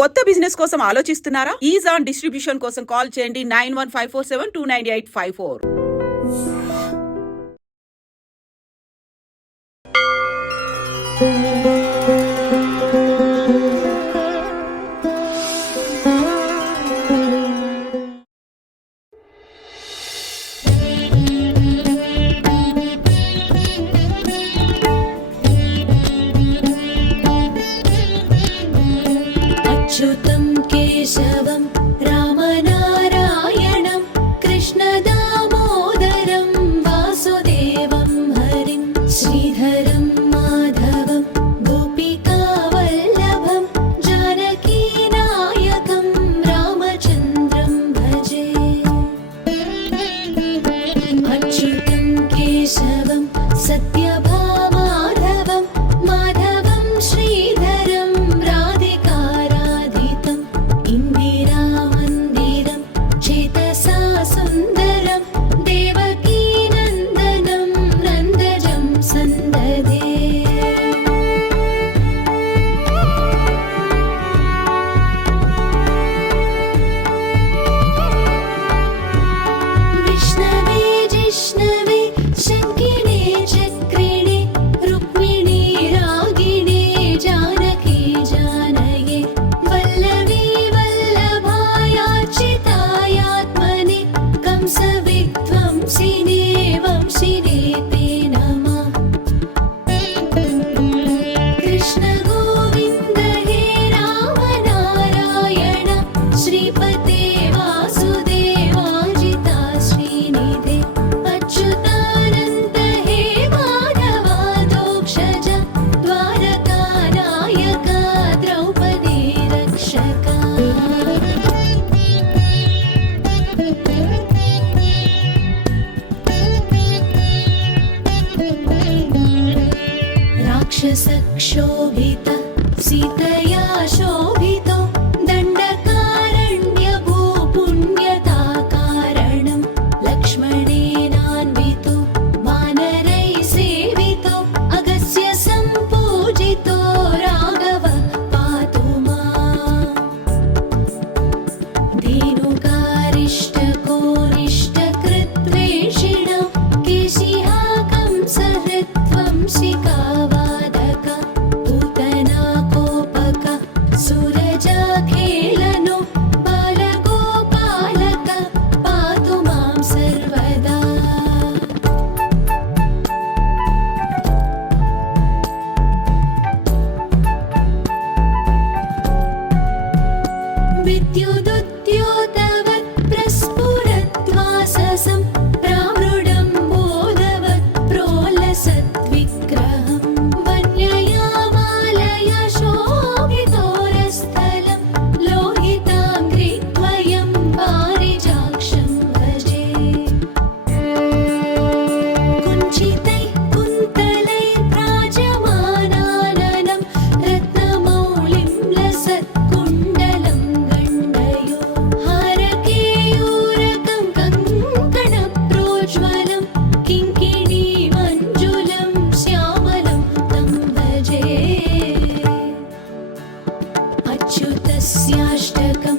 కొత్త బిజినెస్ కోసం ఆలోచిస్తున్నారా? ఈజాన్ డిస్ట్రిబ్యూషన్ కోసం కాల్ చేయండి 9154729854. अच्युतं केशवं रामनारायणं कृष्णदामोदरं वासुदेवं हरिं श्रीधरं माधवं गोपिकावल्लभं जानकीनायकं रामचन्द्रं भजे। अच्युतं केशवं सत्यभामाधवं माधवं श्रीधरं राधिकाराधितं इन्दिरामन्दिरं चेतसा सुन्दरं देवकीनन्दनं नन्दजं सन्ददे। विष्णवे जिष्णवे शङ्किने चक्रिणे रुक्मिणी रागिणे जानकी जानये वल्लवी वल्लभायाच्युतायात्मने कंसविध्वंसिने वंशिने ते नमः। कृष्ण गोविन्द हे राम नारायण श्रीपते वासुदेवाजिता श्रीनिधे अच्युतानन्द हे माधवादोक्षज द्वारकानायका द्रौपदी रक्षका। राक्षसक्षोभित सीतया शोभितो दण्डकारण्यभूपुण्यताकारणं लक्ष्मणेनान्वितो वानरैः सेवितो अगस्त्य सम्पूजितो राघव पातु माम्। धेनुकारिष्टकोनिष्टकृद्वेषिणो केशिहा कंसहृद्वंशिकावादक पूतना कोपक सुरजाखेलनो बालगोपालक पातु मां सर्वदा। विद्युदुद्योतवत् प्रस्फुरद्वाससं प्रामृडं बोधवत् प्रोलसद्विग्रहं वन्यया मालया शोभितोरस्थलं लोहिताङ्घ्रिद्वयं पारिजाक्षं भजे। कुञ्चितैः कुन्तलैर्भ्राजमानाननं रत्नमौलिं लसत्कुण्डलं गण्डयो हारकेयूरकं कङ्कणप्रोज्ज्वलं किङ्किणीमञ्जुलं श्यामलं तं भजे। अच्युतस्याष्टकं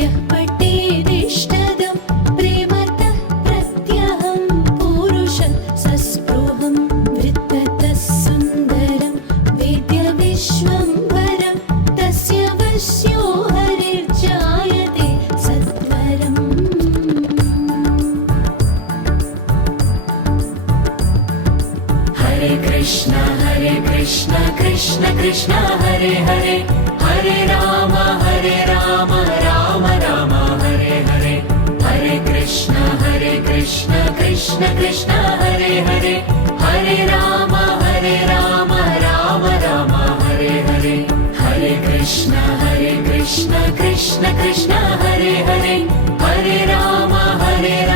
यः पठेदिष्टदं प्रेमतः प्रत्यहं पुरुषं सस्पृहं वृत्ततः सुन्दरं वेद्यविश्वम्भरं तस्य वश्यो हरिर्जायते सत्वरम्। हरे कृष्ण कृष्ण कृष्ण हरे हरे हरे राम राम राम हरे हरे हरे कृष्ण कृष्ण कृष्ण हरे हरे हरे राम राम राम हरे हरे हरे कृष्ण कृष्ण कृष्ण हरे हरे हरे राम राम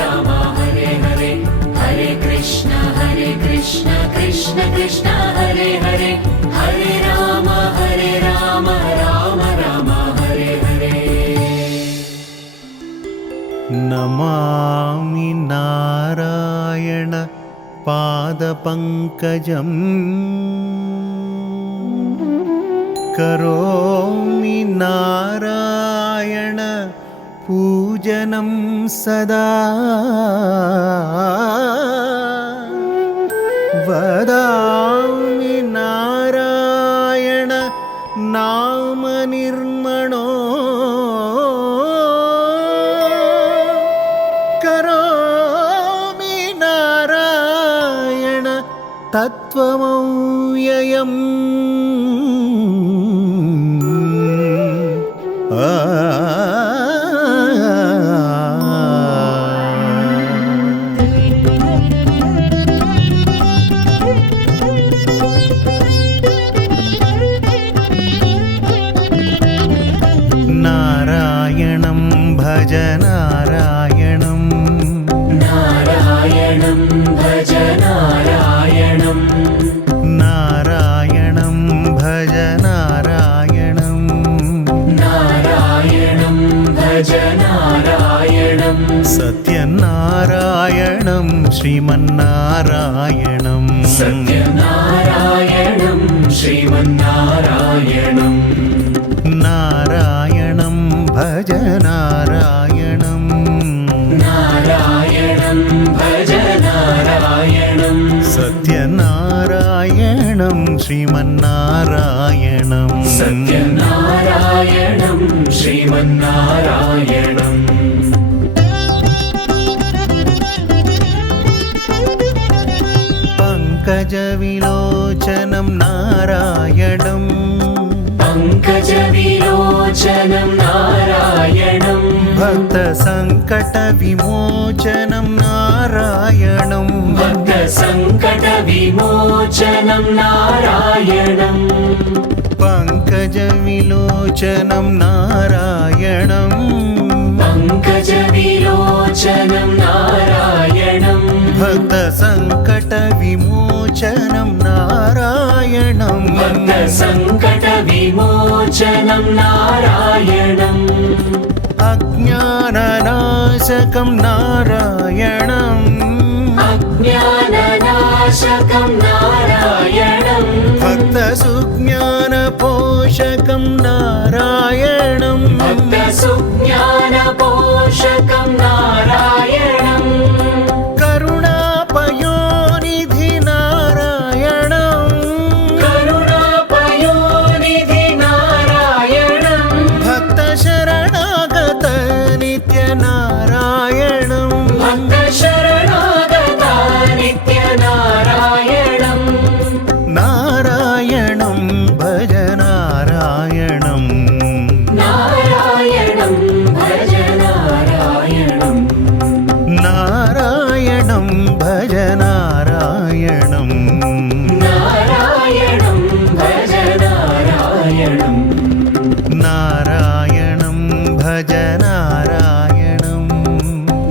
राम हरे हरे हरे कृष्ण कृष्ण कृष्ण हरे हरे हरे राम राम राम हरे हरे। नमामि नारायण पादपङ्कजम् करोमि भजनं सदा वदामि नारायण नाम निर्मणो करोमि नारायण तत्त्वमव्ययम् नारायणं भज नारायणं नारायणं भज नारायणं नारायणं भज नारायणं नारायणं भज नारायणं सत्यनारायणं श्रीमन्नारायणं सत्यनारायणं श्रीमन्नारायणं नारायणं भज नारायणं नारायणं भज नारायणं सत्यनारायणं श्रीमन्नारायणं सत्यनारायणं श्रीमन्नारायणं पङ्कजविलोचनं नारायणं पङ्कजविलोचनं नारायणं भक्तसङ्कटविमोचनं नारायणं भक्तसङ्कटविमोचनं नारायणं पङ्कजविलोचनं नारायणं पङ्कजविलोचनं नारायणं भक्तसङ्कटविमोचनं नारायणं भक्तसङ्कटविमोचनं नारायणम् अज्ञाननाशकं नारायणम् अज्ञाननाशकं नारायणं भक्तसुज्ञानपोषकं नारायणं भक्तसुज्ञानपोषकं नारायणं करुणापयोनिधि नारायणं करुणापयोनिधि नारायणं भक्तशरणागत नित्यनारायणं भक्तशरणागता नित्यनारायणं नारायणं भज नारायणं नारायणं भज नारायणं नारायणं भज नारायणं नारायणं भज नारायणं नारायणं भज नारायणं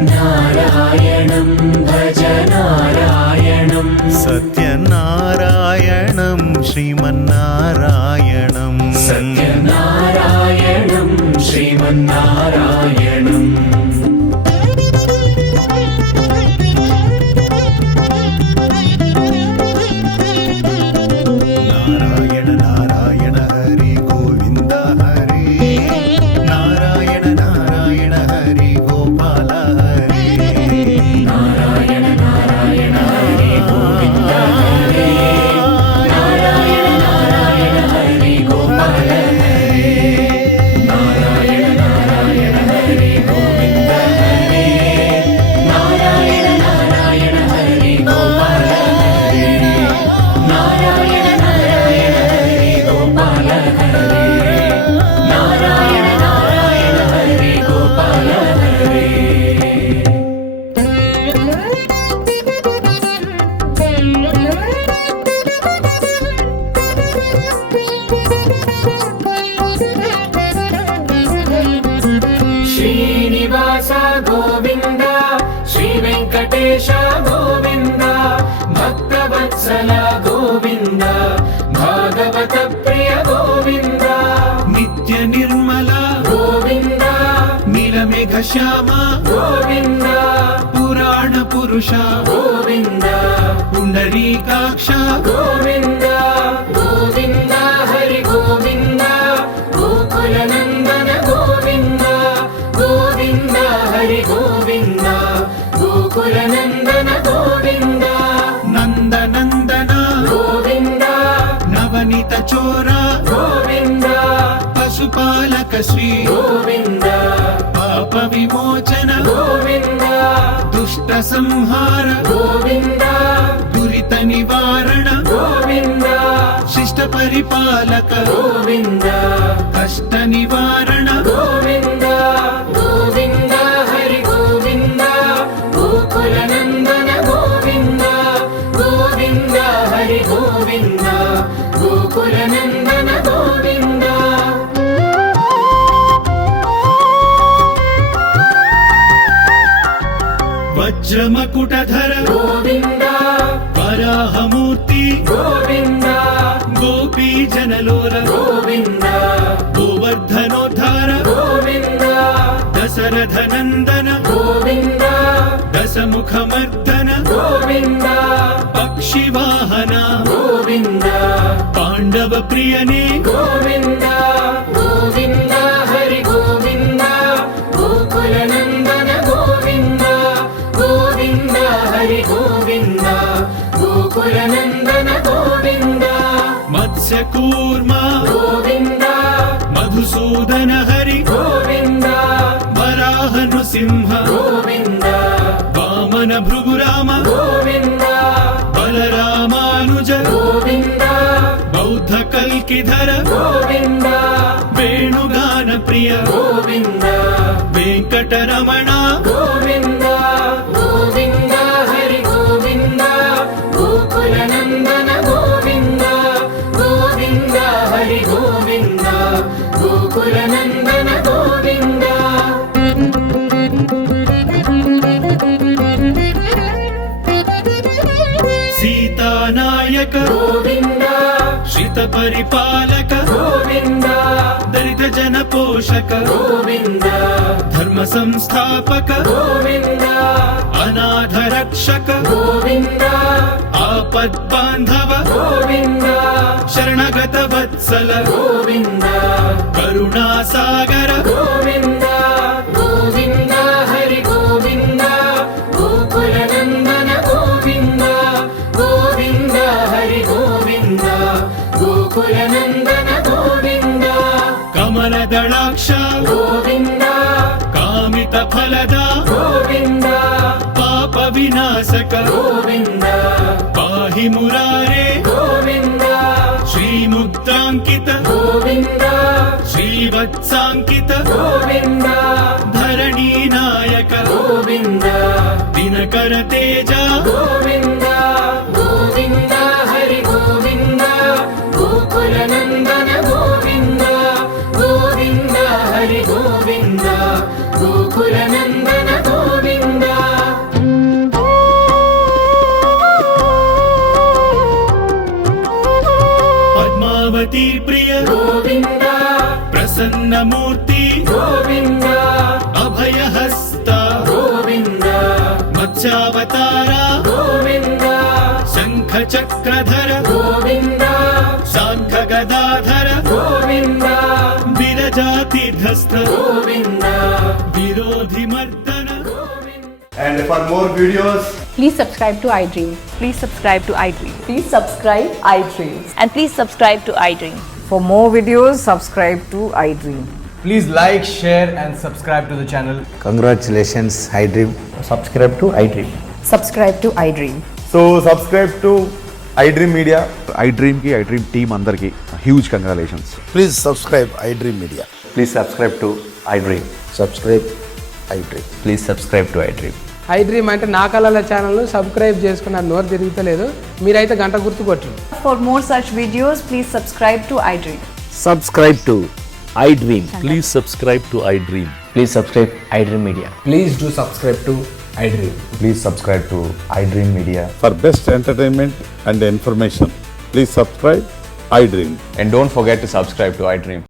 नारायणं भज नारायणं सत्यनारायणं श्रीमन्नारायणं सत्यनारायणं श्रीमन्नारायणम् नारायण नारायण हरि गोविन्द हरि नारायण नारायण हरि गोपाल हरि नारायण नारायण हरि गोविन्द हरि नारायण नारायण हरि गोपाल हरि नारायण नारायण हरि गोविन्द हरि नारायण नारायण हरि गोपाल हरि नारायण नारायण हरि गोपाल हरि नारायण नारायण हरि गोपाल हरि श्रीनिवास गोविन्द श्रीवेङ्कटेश गोविन्द भक्तवत्सल गोविन्द भागवत प्रिय गोविन्द नित्य निर्मल गोविन्द नीलमेघ श्याम गोविन्द पुराण पुरुष गोविन्द पुण्डरीकाक्ष गोविन्द गोविन्द हरि गोविन्द गोकुलनन्दन गोविन्द गोविन्द हरि పరిపాలక శ్రీ గోవింద పాప విమోచన గోవింద దుష్ట సంహార గోవింద దురిత నివారణ గోవింద శిష్ట పరిపాలక గోవింద కష్ట నివారణ గోవింద గోవింద హరి గోవింద గోకుల నందన గోవింద గోవింద హరి గోవింద గోకుల నందన గోవింద వజ్రమకుటధర గోవింద వరాహమూర్తి గోవింద గోపీ జనలోల గోవింద గోవర్ధనోద్ధార గోవింద దశరథ నందన గోవింద దశముఖమర్దన గోవింద పక్షి వాహన గోవింద పాండవ ప్రియనే గోవింద గోవింద హరి గోవింద గోకుల నందన గోవింద గోవింద హరి గోవింద గోకుల నందన గోవింద మత్స్యకూర్మ గోవింద మధుసూదన హరి గోవింద వరాహ నృసింహ గోవింద వామన భృగురామ గోవింద బలరామానుజ గోవింద బౌద్ధ కల్కిధర గోవింద వేణుగాన ప్రియ గోవింద వెంకటరమణ గోవింద గోవింద హరి గోవింద గోకుల నందన గోవింద గోవింద హరి గోవింద గోకుల నందన గోవింద సీతానాయక గోవింద శ్రిత పరిపాలక గోవింద దళిత జన పోషక గోవింద ధర్మ సంస్థాపక గోవింద అనాథ రక్షక గోవింద ఆపద్ బాంధవ గోవింద శరణగత వత్సల గోవింద కరుణాసాగర గోవింద గోవింద హరి గోవింద గోకుల నందన గోవింద గోవింద హరి గోవింద గోకుల నందన గోవింద కమల దళాక్ష గోవింద కామిత ఫలద గోవింద పాప వినాశక గోవింద పాహి మురారే గోవింద శ్రీముద్రాంకిత గోవింద శ్రీవత్సాంకిత గోవింద ధరణీ నాయక గోవింద దినకర తేజ గోవింద గోవింద హరి గోవింద గోకుల నందన గోవింద గోవింద హరి గోవింద గోకుల నందన గోవింద పద్మావతి ప్రియ గోవింద ప్రసన్నమూర్తి గోవింద అభయహస్త గోవింద మత్స్యావతార గోవింద శంఖ చక్రధర గోవింద శాంఖ గదాధర గోవింద విరజాతిధస్త గోవింద విరోధి మర్దన And for more videos, Please subscribe to iDream. Please subscribe to iDream. Please subscribe iDream. And please subscribe to iDream. For more videos, subscribe to iDream. please like, share, and subscribe to the channel. Congratulations, iDream. Subscribe to iDream. Subscribe to iDream. So, subscribe to iDream Media. iDream team అందరికి huge congratulations. Please subscribe iDream Media. Please subscribe to iDream. Subscribe iDream. Please subscribe to iDream. iDream అంటే నా కళల ఛానల్ను subscribe చేసుకున్న నోరు తిరుగుతలేదు, మీరైతే గంట గుర్తు కొట్టండి. For more such videos, please subscribe to iDream. Subscribe to iDream. Please subscribe to iDream. Please subscribe iDream Media. Please do subscribe to iDream. Please subscribe to iDream Media. For best entertainment and information, please subscribe iDream. And don't forget to subscribe to iDream.